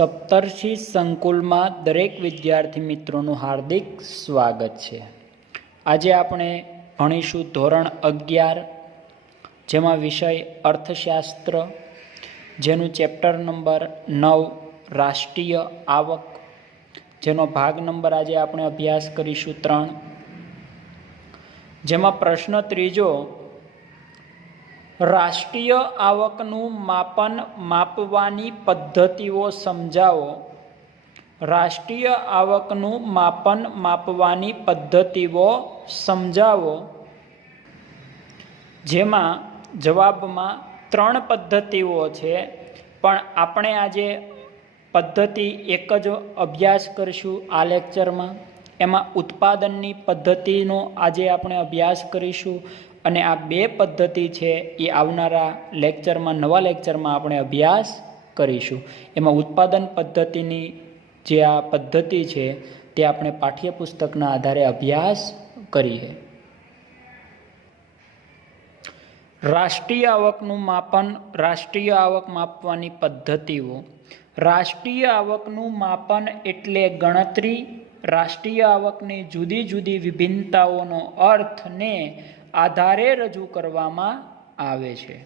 સપ્તર્ષિ સંકુલમાં દરેક વિદ્યાર્થી મિત્રોનું હાર્દિક સ્વાગત છે। આજે આપણે ભણીશું ધોરણ 11 જેમાં વિષય અર્થશાસ્ત્ર, જેનું ચેપ્ટર નંબર 9 રાષ્ટ્રીય આવક, જેનો ભાગ નંબર આજે આપણે અભ્યાસ કરીશું 3, જેમાં પ્રશ્ન ત્રીજો, રાષ્ટ્રીય આવકનું માપન માપવાની પદ્ધતિઓ સમજાવો। રાષ્ટ્રીય આવકનું માપન માપવાની પદ્ધતિઓ સમજાવો, જેમાં જવાબમાં 3 પદ્ધતિઓ છે, પણ આપણે આજે પદ્ધતિ એક જ અભ્યાસ કરીશું આ લેક્ચરમાં। એમાં ઉત્પાદનની પદ્ધતિનો આજે આપણે અભ્યાસ કરીશું અને આ 2 પદ્ધતિ છે એ આવનારા લેક્ચરમાં, નવા લેક્ચરમાં આપણે અભ્યાસ કરીશું। એમાં ઉત્પાદન પદ્ધતિની જે આ પદ્ધતિ છે તે આપણે પાઠ્યપુસ્તકના આધારે અભ્યાસ કરીએ। રાષ્ટ્રીય આવકનું માપન, રાષ્ટ્રીય આવક માપવાની પદ્ધતિઓ। રાષ્ટ્રીય આવકનું માપન એટલે ગણતરી, રાષ્ટ્રીય આવકની જુદી જુદી વિભિન્નતાઓનો અર્થને આધારે રજૂ કરવામાં આવે છે,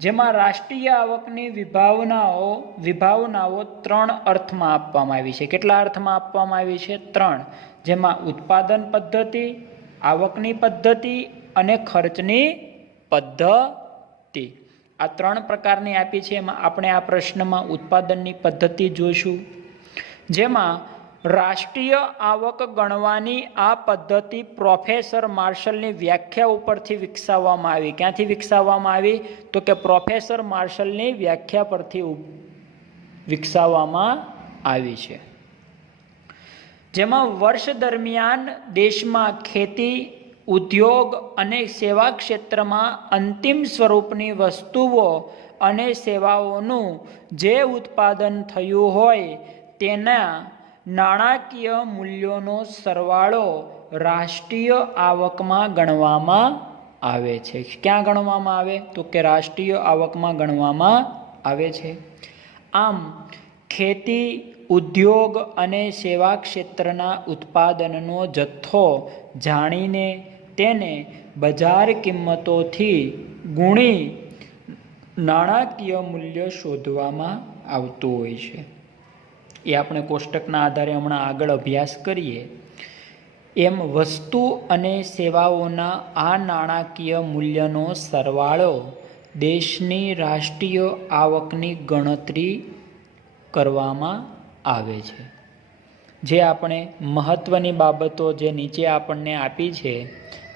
જેમાં રાષ્ટ્રીય આવકની વિભાવનાઓ 3 અર્થમાં આપવામાં આવી છે। કેટલા અર્થમાં આપવામાં આવી છે? 3, જેમાં ઉત્પાદન પદ્ધતિ, આવકની પદ્ધતિ અને ખર્ચની પદ્ધતિ, આ 3 પ્રકારની આપી છે। એમાં આપણે આ પ્રશ્નમાં ઉત્પાદનની પદ્ધતિ જોઈશું, જેમાં રાષ્ટ્રીય આવક ગણવાની આ પદ્ધતિ પ્રોફેસર માર્શલની વ્યાખ્યા ઉપરથી વિકસાવવામાં આવી। ક્યાંથી વિકસાવવામાં આવી? તો કે પ્રોફેસર માર્શલની વ્યાખ્યા પરથી વિકસાવવામાં આવી છે, જેમાં વર્ષ દરમિયાન દેશમાં ખેતી, ઉદ્યોગ અને સેવા ક્ષેત્રમાં અંતિમ સ્વરૂપની વસ્તુઓ અને સેવાઓનું જે ઉત્પાદન થયું હોય તેના નાણાકીય મૂલ્યોનો સરવાળો રાષ્ટ્રીય આવકમાં ગણવામાં આવે છે। ક્યાં ગણવામાં આવે? તો કે રાષ્ટ્રીય આવકમાં ગણવામાં આવે છે। આમ ખેતી, ઉદ્યોગ અને સેવા ક્ષેત્રના ઉત્પાદનનો જથ્થો જાણીને તેને બજાર કિંમતોથી ગુણી નાણાકીય મૂલ્ય શોધવામાં આવતું હોય છે। એ આપણે કોષ્ટકના આધારે હમણાં આગળ અભ્યાસ કરીએ એમ વસ્તુ અને સેવાઓના આ નાણાકીય મૂલ્યનો સરવાળો દેશની રાષ્ટ્રીય આવકની ગણતરી કરવામાં આવે છે। જે આપણે મહત્ત્વની બાબતો જે નીચે આપણને આપી છે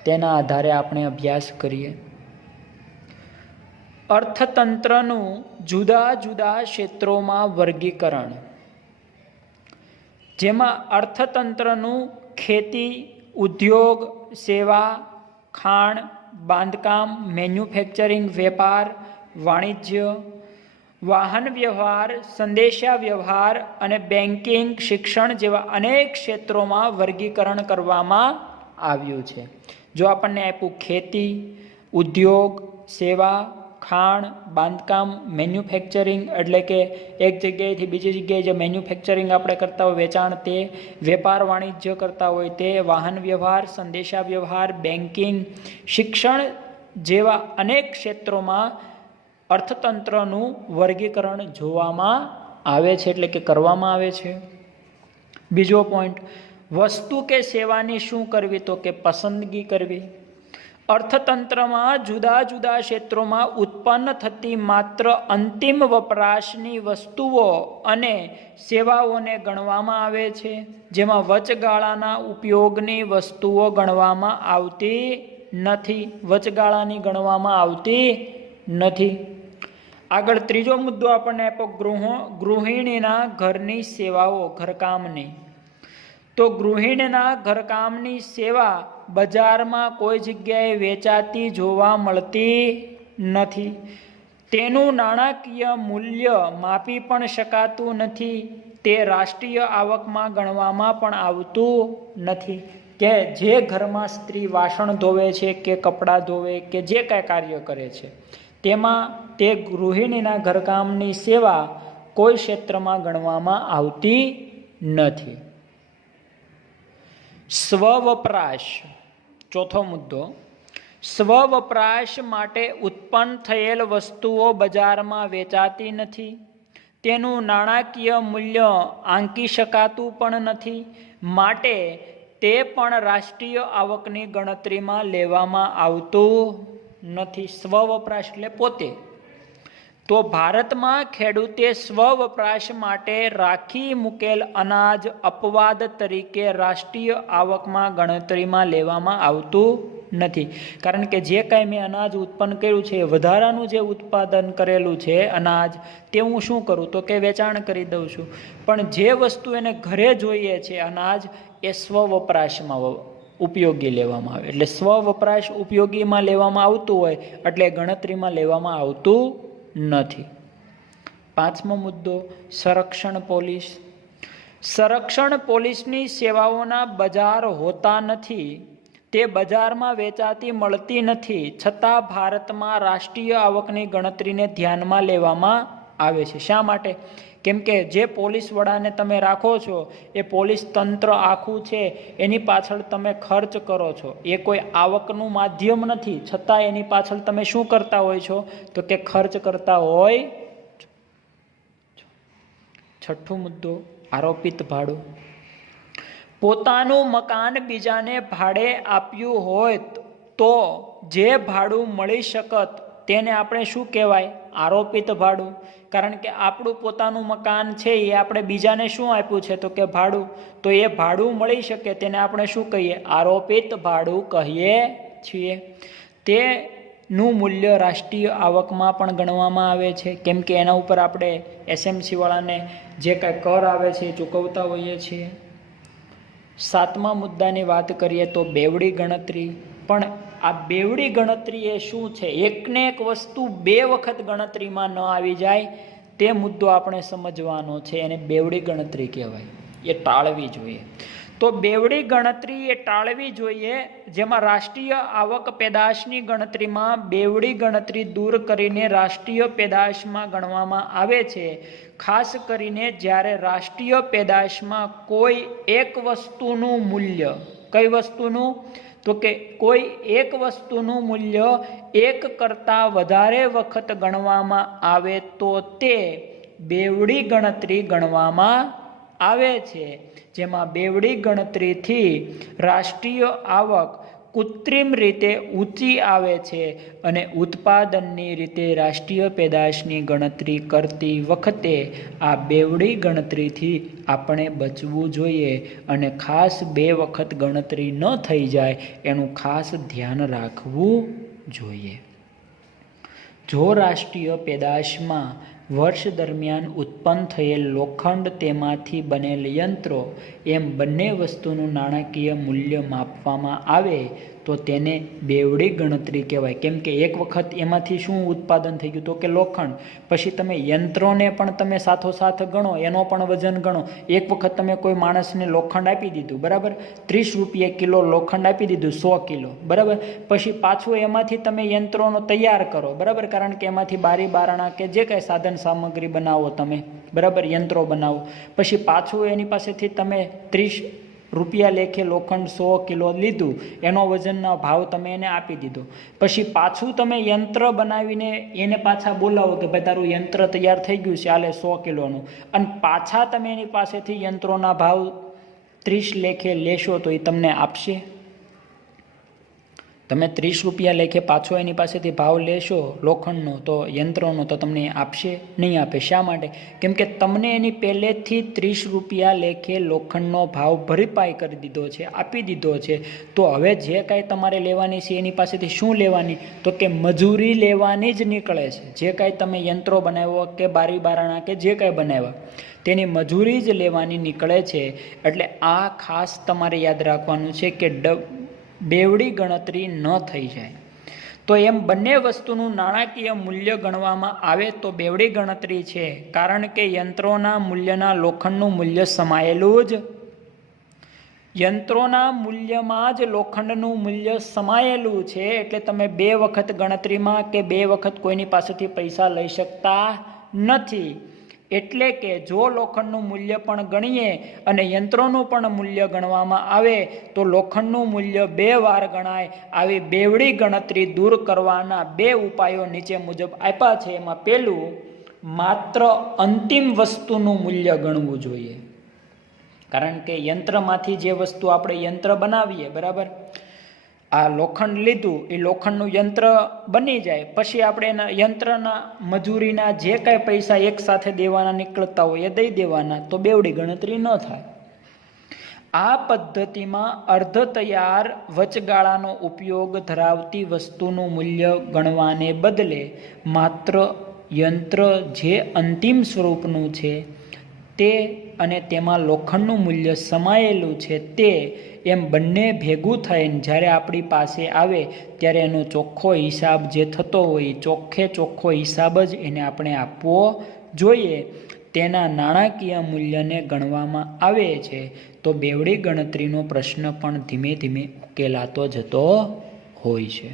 તેના આધારે આપણે અભ્યાસ કરીએ। અર્થતંત્રનું જુદા જુદા ક્ષેત્રોમાં વર્ગીકરણ, જેમાં અર્થતંત્રનું ખેતી, ઉદ્યોગ, સેવા, ખાણ, બાંધકામ, મેન્યુફેક્ચરિંગ, વેપાર, વાણિજ્ય, વાહન વ્યવહાર, સંદેશા વ્યવહાર અને બેન્કિંગ, શિક્ષણ જેવા અનેક ક્ષેત્રોમાં વર્ગીકરણ કરવામાં આવ્યું છે। જો આપણને આપ્યું ખેતી, ઉદ્યોગ, સેવા, ખાણ, બાંધકામ, મેન્યુફેક્ચરિંગ એટલે કે એક જગ્યાએથી બીજી જગ્યાએ જે મેન્યુફેક્ચરિંગ આપણે કરતા હોય વેચાણ તે, વેપાર વાણિજ્ય કરતા હોય તે, વાહન વ્યવહાર, સંદેશા વ્યવહાર, બેન્કિંગ, શિક્ષણ જેવા અનેક ક્ષેત્રોમાં અર્થતંત્રનું વર્ગીકરણ જોવામાં આવે છે, એટલે કે કરવામાં આવે છે। બીજો પોઈન્ટ, વસ્તુ કે સેવાની શું કરવી? તો કે પસંદગી કરવી। અર્થતંત્રમાં જુદા જુદા ક્ષેત્રોમાં ઉત્પન્ન થતી માત્ર અંતિમ વપરાશની વસ્તુઓ અને સેવાઓને ગણવામાં આવે છે, જેમાં વચગાળાના ઉપયોગની વસ્તુઓ ગણવામાં આવતી નથી। વચગાળાની ગણવામાં આવતી નથી। આગળ ત્રીજો મુદ્દો આપણને આપ્યો, ગૃહિણીના ઘરની સેવાઓ, ઘરકામની। તો ગૃહિણીના ઘરકામની સેવા બજારમાં કોઈ જગ્યાએ વેચાતી જોવા મળતી નથી। તેનું નાણાકીય મૂલ્ય માપી પણ શકાતું નથી। તે રાષ્ટ્રીય આવકમાં ગણવામાં પણ આવતું નથી કે જે ઘરમાં સ્ત્રી વાસણ ધોવે છે કે કપડાં ધોવે કે જે કાંઈ કાર્ય કરે છે તેમાં તે ગૃહિણીના ઘરકામની સેવા કોઈ ક્ષેત્રમાં ગણવામાં આવતી નથી. સ્વવપરાશ, ચોથો મુદ્દો, સ્વવપરાશ માટે ઉત્પન્ન થયેલ વસ્તુઓ બજારમાં વેચાતી નથી, તેનું નાણાકીય મૂલ્ય આંકી શકાતું પણ નથી, માટે તે પણ રાષ્ટ્રીય આવકની ગણતરીમાં લેવામાં આવતું નથી. સ્વવપરાશ એટલે પોતે. તો ભારતમાં ખેડૂતે સ્વવપરાશ માટે રાખી મૂકેલ અનાજ અપવાદ તરીકે રાષ્ટ્રીય આવકમાં ગણતરીમાં લેવામાં આવતું નથી. કારણ કે જે કાંઈ મેં અનાજ ઉત્પન્ન કર્યું છે, વધારાનું જે ઉત્પાદન કરેલું છે અનાજ, તે હું શું કરું તો કે વેચાણ કરી દઉં છું. પણ જે વસ્તુ એને ઘરે જોઈએ છે અનાજ, એ સ્વવપરાશમાં ઉપયોગી લેવામાં આવે. એટલે સ્વવપરાશ ઉપયોગીમાં લેવામાં આવતું હોય એટલે ગણતરીમાં લેવામાં આવતું નથી. પાંચમો મુદ્દો, સંરક્ષણ પોલીસ. સંરક્ષણ પોલીસની સેવાઓના બજાર હોતા નથી, તે બજારમાં વેચાતી મળતી નથી, છતાં ભારતમાં રાષ્ટ્રીય આવકની ગણતરીને ધ્યાનમાં લેવામાં આવે છે. શા માટે? કેમ કે જે પોલીસ વડાને તમે રાખો છો, એ પોલીસ તંત્ર આખું છે, એની પાછળ તમે ખર્ચ કરો છો. એ કોઈ આવકનું માધ્યમ નથી, છતાં એની પાછળ તમે શું કરતા હોય છો તો કે ખર્ચ કરતા હોય. છઠ્ઠો મુદ્દો, આરોપિત ભાડું. પોતાનું મકાન બીજાને ભાડે આપ્યું હોય તો જે ભાડું મળી શકત તેને આપણે શું કહેવાય? આરોપિત ભાડું. કારણ કે આપણું પોતાનું મકાન છે, એ આપણે બીજાને શું આપ્યું છે તો કે ભાડું. તો એ ભાડું મળી શકે તેને આપણે શું કહીએ? આરોપિત ભાડું કહીએ છીએ. તેનું મૂલ્ય રાષ્ટ્રીય આવકમાં પણ ગણવામાં આવે છે, કેમ કે એના ઉપર આપણે એસએમસી વાળાને જે કાંઈ કર આવે છે એ ચૂકવતા હોઈએ છીએ. સાતમા મુદ્દાની વાત કરીએ તો બેવડી ગણતરી. પણ આ બેવડી ગણતરી એ શું છે? એકને એક વસ્તુ બે વખત ગણતરીમાં ન આવી જાય તે મુદ્દો આપણે સમજવાનો છે. એને બેવડી ગણતરી કહેવાય. એ ટાળવી જોઈએ. તો બેવડી ગણતરી એ ટાળવી જોઈએ, જેમાં રાષ્ટ્રીય આવક પેદાશની ગણતરીમાં બેવડી ગણતરી દૂર કરીને રાષ્ટ્રીય પેદાશમાં ગણવામાં આવે છે. ખાસ કરીને જ્યારે રાષ્ટ્રીય પેદાશમાં કોઈ એક વસ્તુનું મૂલ્ય, કઈ વસ્તુનું તો કે કોઈ એક વસ્તુનું મૂલ્ય એક કરતાં વધારે વખત ગણવામાં આવે તો તે બેવડી ગણતરી ગણવામાં આવે છે. જેમાં બેવડી ગણતરીથી રાષ્ટ્રીય આવક કૃત્રિમ રીતે ઊંચી આવે છે અને ઉત્પાદનની રીતે રાષ્ટ્રીય પેદાશની ગણતરી કરતી વખતે આ બેવડી ગણતરીથી આપણે બચવું જોઈએ અને ખાસ બે વખત ગણતરી ન થઈ જાય એનું ખાસ ધ્યાન રાખવું જોઈએ. જો રાષ્ટ્રીય પેદાશમાં વર્ષ દરમિયાન ઉત્પન્ન થયેલ લોખંડ, તેમાંથી બનેલ યંત્રો એમ બંને વસ્તુનું નાણાકીય મૂલ્ય માપવામાં આવે તો તેને બેવડી ગણતરી કહેવાય. કેમ કે એક વખત એમાંથી શું ઉત્પાદન થઈ ગયું તો કે લોખંડ. પછી તમે યંત્રોને પણ તમે સાથોસાથ ગણો, એનો પણ વજન ગણો. એક વખત તમે કોઈ માણસને લોખંડ આપી દીધું, બરાબર, 30 રૂપિયા કિલો લોખંડ આપી દીધું, 100 કિલો, બરાબર. પછી પાછું એમાંથી તમે યંત્રોનો તૈયાર કરો, બરાબર, કારણ કે એમાંથી બારી બારણા કે જે કાંઈ સાધન સામગ્રી બનાવો તમે, બરાબર, યંત્રો બનાવો. પછી પાછું એની પાસેથી તમે 30 રૂપિયા લેખે લોખંડ 100 કિલો લીધું, એનો વજનનો ભાવ તમે એને આપી દીધો. પછી પાછું તમે યંત્ર બનાવીને એને પાછા બોલાવો કે ભાઈ તારું યંત્ર તૈયાર થઈ ગયું છે, હાલે 100 કિલોનું, અને પાછા તમે એની પાસેથી યંત્રોના ભાવ 30 લેખે લેશો તો એ તમને આપશે? તમે 30 રૂપિયા લેખે પાછો એની પાસેથી ભાવ લેશો લોખંડનો તો યંત્રોનો, તો તમને આપશે? નહીં આપે. શા માટે? કેમ કે તમને એની પહેલેથી 30 રૂપિયા લેખે લોખંડનો ભાવ ભરપાઈ કરી દીધો છે, આપી દીધો છે. તો હવે જે કાંઈ તમારે લેવાની છે એની પાસેથી શું લેવાની તો કે મજૂરી લેવાની જ નીકળે છે. જે કાંઈ તમે યંત્રો બનાવ્યો કે બારી બારણા કે જે કાંઈ બનાવ્યા તેની મજૂરી જ લેવાની નીકળે છે. એટલે આ ખાસ તમારે યાદ રાખવાનું છે કે બેવડી ગણતરી ન થઈ જાય. તો એમ બંને વસ્તુનું નાણાકીય મૂલ્ય ગણવામાં આવે તો બેવડી ગણતરી છે, કારણ કે યંત્રોના મૂલ્યના લોખંડનું મૂલ્ય સમાયેલું જ, યંત્રોના મૂલ્યમાં જ લોખંડનું મૂલ્ય સમાયેલું છે. એટલે તમે બે વખત ગણતરીમાં કે બે વખત કોઈની પાસેથી પૈસા લઈ શકતા નથી. એટલે કે જો લોખંડનું મૂલ્ય પણ ગણીએ અને યંત્રોનું પણ મૂલ્ય ગણવામાં આવે તો લોખંડનું મૂલ્ય 2 વાર ગણાય. આવી બેવડી ગણતરી દૂર કરવાના 2 ઉપાયો નીચે મુજબ આપ્યા છે. એમાં પહેલું, માત્ર અંતિમ વસ્તુનું મૂલ્ય ગણવું જોઈએ. કારણ કે યંત્રમાંથી જે વસ્તુ આપણે યંત્ર બનાવીએ, બરાબર, આ લોખંડ લીધું, એ લોખંડનું યંત્ર બની જાય, પછી આપણે એના યંત્રના મજૂરીના જે કાંઈ પૈસા એકસાથે દેવાના નીકળતા હોય એ દઈ દેવાના, તો બેવડી ગણતરી ન થાય. આ પદ્ધતિમાં અર્ધ તૈયાર વચગાળાનો ઉપયોગ ધરાવતી વસ્તુનું મૂલ્ય ગણવાને બદલે માત્ર યંત્ર જે અંતિમ સ્વરૂપનું છે તે અને તેમાં લોખંડનું મૂલ્ય સમાયેલું છે તે, એમ બંને ભેગું થઈને જ્યારે આપણી પાસે આવે ત્યારે એનો ચોખ્ખો હિસાબ જે થતો હોય, ચોખ્ખો હિસાબ જ એને આપણે આપવો જોઈએ. તેના નાણાકીય મૂલ્યને ગણવામાં આવે છે. તો બેવડી ગણતરીનો પ્રશ્ન પણ ધીમે ધીમે ઉકેલાતો જતો હોય છે.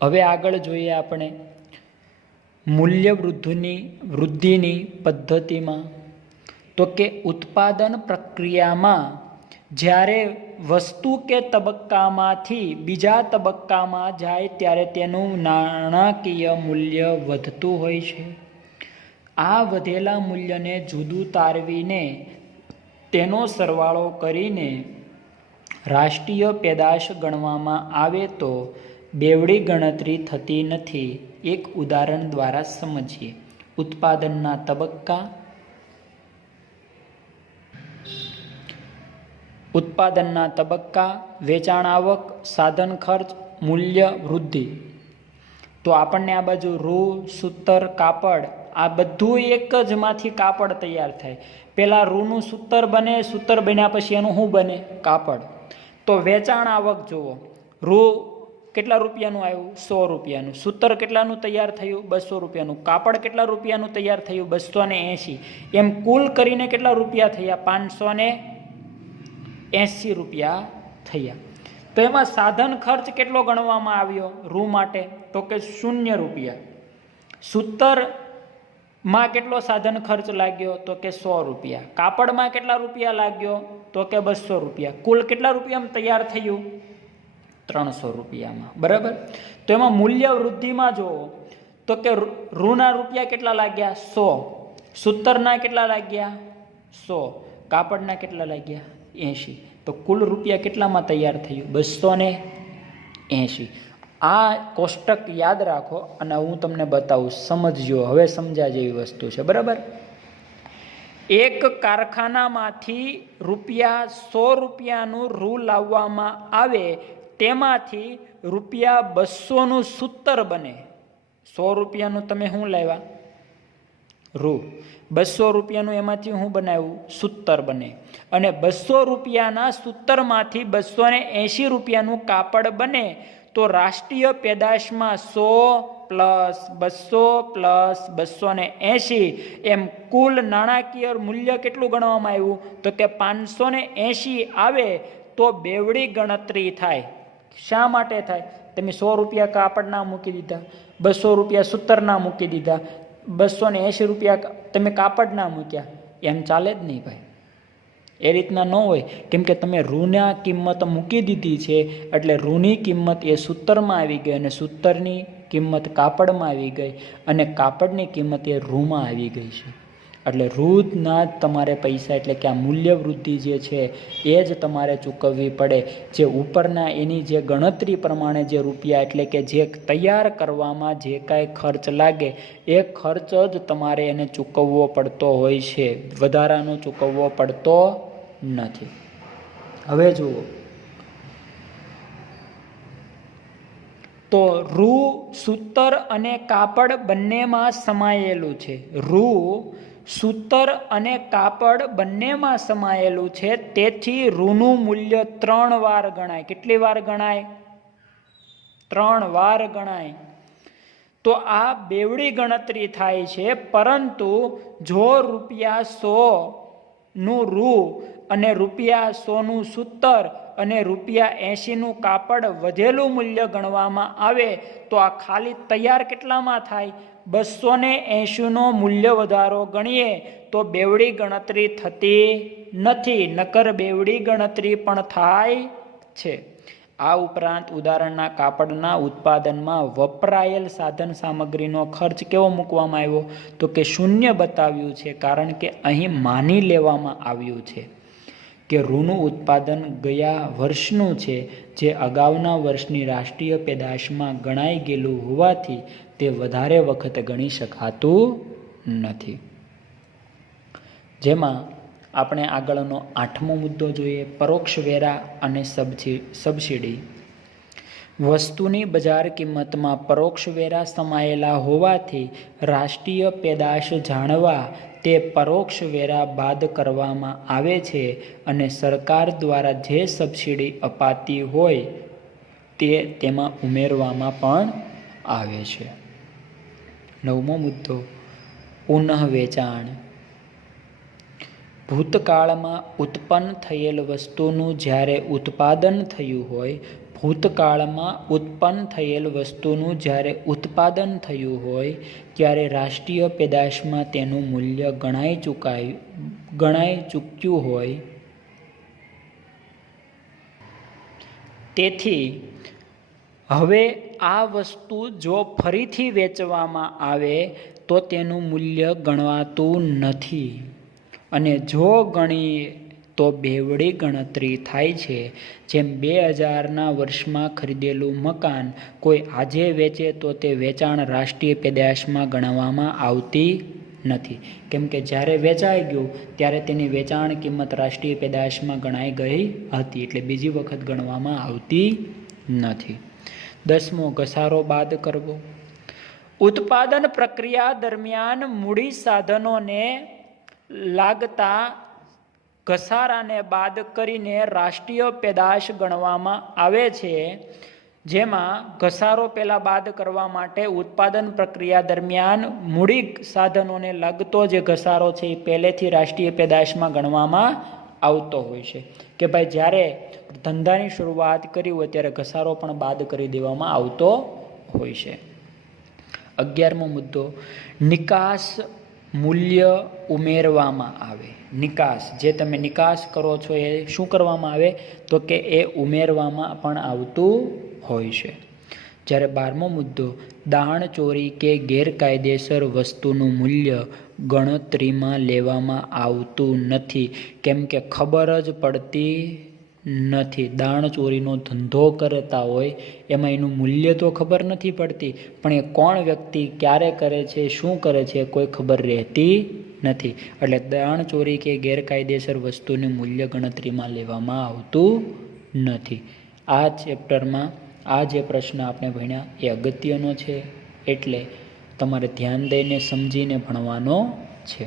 હવે આગળ જોઈએ આપણે મૂલ્ય વૃદ્ધિની પદ્ધતિમાં. તો કે ઉત્પાદન પ્રક્રિયામાં જ્યારે વસ્તુ કે તબક્કામાંથી બીજા તબક્કામાં જાય ત્યારે તેનું નાણાકીય મૂલ્ય વધતું હોય છે. આ વધેલા મૂલ્યને જુદું તારવીને તેનો સરવાળો કરીને રાષ્ટ્રીય પેદાશ ગણવામાં આવે તો બેવડી ગણતરી થતી નથી. એક ઉદાહરણ દ્વારા સમજીએ. ઉત્પાદનના તબક્કા, વેચાણ આવક, સાધન ખર્ચ, મૂલ્ય વૃદ્ધિ. તો આપણને આ બાજુ રૂ, સૂતર, કાપડ, આ બધું એક જ માંથી કાપડ તૈયાર થાય. પહેલાં રૂનું સૂતર બને, સૂતર બન્યા પછી એનું શું બને? કાપડ. તો વેચાણ આવક જુઓ, રૂ કેટલા રૂપિયાનું આવ્યું? 100 રૂપિયાનું. સૂતર કેટલાનું તૈયાર થયું? 200 રૂપિયાનું. કાપડ કેટલા રૂપિયાનું તૈયાર થયું? 280. એમ કુલ કરીને કેટલા રૂપિયા થયા? 580 રૂપિયા થયા. તો એમાં સાધન ખર્ચ કેટલો ગણવામાં આવ્યો રૂ માટે? તો કે 0 રૂપિયા. સૂતરમાં કેટલો સાધન ખર્ચ લાગ્યો? તો કે 100 રૂપિયા. કાપડમાં કેટલા રૂપિયા લાગ્યો? તો કે 200 રૂપિયા. કુલ કેટલા રૂપિયામાં તૈયાર થયું? 300 રૂપિયામાં. બરાબર. તો એમાં મૂલ્ય વૃદ્ધિમાં જુઓ તો કે રૂના રૂપિયા કેટલા લાગ્યા? 100. સૂતરના કેટલા લાગ્યા? 100. કાપડના કેટલા લાગ્યા? 80. તો કુલ રૂપિયા કેટલામાં તૈયાર થયું? 280. આ કોષ્ટક યાદ રાખો અને હું તમને બતાવું, સમજજો. હવે સમજ્યા જેવી વસ્તુ છે. બરાબર. એક કારખાનામાંથી રૂપિયા 100 રૂપિયાનું રૂ લાવવામાં આવે, તેમાંથી રૂપિયા 200નું સૂતર બને. 100 રૂપિયાનું તમે શું લાવ્યા? રૂ. 200 રૂપિયાનું એમાંથી શું બનાવ્યું? સૂતર બને. અને 200 રૂપિયાના સૂતરમાંથી 280 રૂપિયાનું કાપડ બને. તો રાષ્ટ્રીય પેદાશમાં 100 પ્લસ 200 પ્લસ 280 એમ કુલ નાણાકીય મૂલ્ય કેટલું ગણવામાં આવ્યું? તો કે 580 આવે તો બેવડી ગણતરી થાય. શા માટે થાય? તમે 100 રૂપિયા કાપડના મૂકી દીધા, 200 રૂપિયા સૂતરના મૂકી દીધા, 280 રૂપિયા તમે કાપડના મૂક્યા, એમ ચાલે જ નહીં ભાઈ. એ રીતના ન હોય. કેમ કે તમે રૂના કિંમત મૂકી દીધી છે એટલે રૂની કિંમત એ સૂતરમાં આવી ગઈ અને સૂતરની કિંમત કાપડમાં આવી ગઈ અને કાપડની કિંમત એ રૂમાં આવી ગઈ છે. એટલે રૂના તમારે પૈસા એટલે કે આ મૂલ્ય વૃદ્ધિ જે છે એ જ તમારે ચૂકવવી પડે. જે ઉપરના એની જે ગણતરી પ્રમાણે જે રૂપિયા એટલે કે જે તૈયાર કરવામાં જે કાંઈ ખર્ચ લાગે એ ખર્ચ જ તમારે એને ચૂકવવો પડતો હોય છે, વધારાનો ચૂકવવો પડતો નથી. હવે જુઓ તો રૂ, સૂતર અને કાપડ બંનેમાં સમાયેલું છે. રૂ, સૂતર અને કાપડ બંનેમાં સમાયેલું છે. તેથી રૂનું મૂલ્ય 3 વાર ગણાય. કેટલી વાર ગણાય? 3 વાર ગણાય. તો આ બેવડી ગણતરી થાય છે. પરંતુ જો રૂપિયા 100નું રૂ અને રૂપિયા 100નું સૂતર અને ₹80નું કાપડ વધેલું મૂલ્ય ગણવામાં આવે તો આ ખાલી તૈયાર કેટલામાં થાય? 280નો મૂલ્ય વધારો ગણીએ તો બેવડી ગણતરી થતી નથી, નકર બેવડી ગણતરી પણ થાય છે. આ ઉપરાંત ઉદાહરણના કાપડના ઉત્પાદનમાં વપરાયેલ સાધન સામગ્રીનો ખર્ચ કેવો મૂકવામાં આવ્યો? તો કે 0 બતાવ્યું છે, કારણ કે અહીં માની લેવામાં આવ્યું છે કે રૂનું ઉત્પાદન ગયા વર્ષનું છે, જે અગાઉના વર્ષની રાષ્ટ્રીય પેદાશમાં ગણાઈ ગયેલું હોવાથી તે વધારે વખત ગણી શકાતું નથી. જેમાં આપણે આગળનો 8મો મુદ્દો જોઈએ, પરોક્ષ વેરા અને સબસિડી. વસ્તુની બજાર કિંમતમાં પરોક્ષ વેરા સમાયેલા હોવાથી રાષ્ટ્રીય પેદાશ જાણવા તે પરોક્ષ વેરા બાદ કરવામાં આવે છે અને સરકાર દ્વારા જે સબસિડી અપાતી હોય તે તેમાં ઉમેરવામાં પણ આવે છે. 9મો મુદ્દો, પુનઃ વેચાણ. ભૂતકાળમાં ઉત્પન્ન થયેલ વસ્તુનું જ્યારે ઉત્પાદન થયું હોય ત્યારે રાષ્ટ્રીય પેદાશમાં તેનું મૂલ્ય ગણાઈ ચૂક્યું હોય. તેથી હવે આ વસ્તુ જો ફરીથી વેચવામાં આવે તો તેનું મૂલ્ય ગણવાતું નથી અને જો ગણીએ તો બેવડી ગણતરી થાય છે. જેમ 2000ના વર્ષમાં ખરીદેલું મકાન કોઈ આજે વેચે તો તે વેચાણ રાષ્ટ્રીય પેદાશમાં ગણવામાં આવતી નથી, કેમ કે જ્યારે વેચાઈ ગયું ત્યારે તેની વેચાણ કિંમત રાષ્ટ્રીય પેદાશમાં ગણાઈ ગઈ હતી, એટલે બીજી વખત ગણવામાં આવતી નથી. 10મો, ઘસારો બાદ કરવો. ઉત્પાદન પ્રક્રિયા દરમિયાન મૂડી સાધનોને લાગતા ઘસારાને બાદ કરીને રાષ્ટ્રીય પેદાશ ગણવામાં આવે છે. જેમાં ઘસારો પહેલાં બાદ કરવા માટે ઉત્પાદન પ્રક્રિયા દરમિયાન મૂડી સાધનોને લાગતો જે ઘસારો છે એ પહેલેથી રાષ્ટ્રીય પેદાશમાં ગણવામાં આવતો હોય છે કે ભાઈ જ્યારે ધંધાની શરૂઆત કરી હોય ત્યારે ઘસારો પણ બાદ કરી દેવામાં આવતો હોય છે. 11મો મુદ્દો, નિકાસ મૂલ્ય ઉમેરવામાં આવે. નિકાસ, જે તમે નિકાસ કરો છો એ શું કરવામાં આવે? તો કે એ ઉમેરવામાં પણ આવતું હોય છે. જ્યારે 12મો મુદ્દો, દાણચોરી કે ગેરકાયદેસર વસ્તુનું મૂલ્ય ગણતરીમાં લેવામાં આવતું નથી, કેમ કે ખબર જ પડતી નથી. દાણચોરીનો ધંધો કરતા હોય એમાં એનું મૂલ્ય તો ખબર નથી પડતી, પણ એ કોણ વ્યક્તિ ક્યારે કરે છે, શું કરે છે, કોઈ ખબર રહેતી નથી. એટલે દાણચોરી કે ગેરકાયદેસર વસ્તુનું મૂલ્ય ગણતરીમાં લેવામાં આવતું નથી. આ ચેપ્ટરમાં આ જે પ્રશ્ન આપણે ભણ્યા એ અગત્યનો છે, એટલે તમારે ધ્યાન દઈને સમજીને ભણવાનો છે.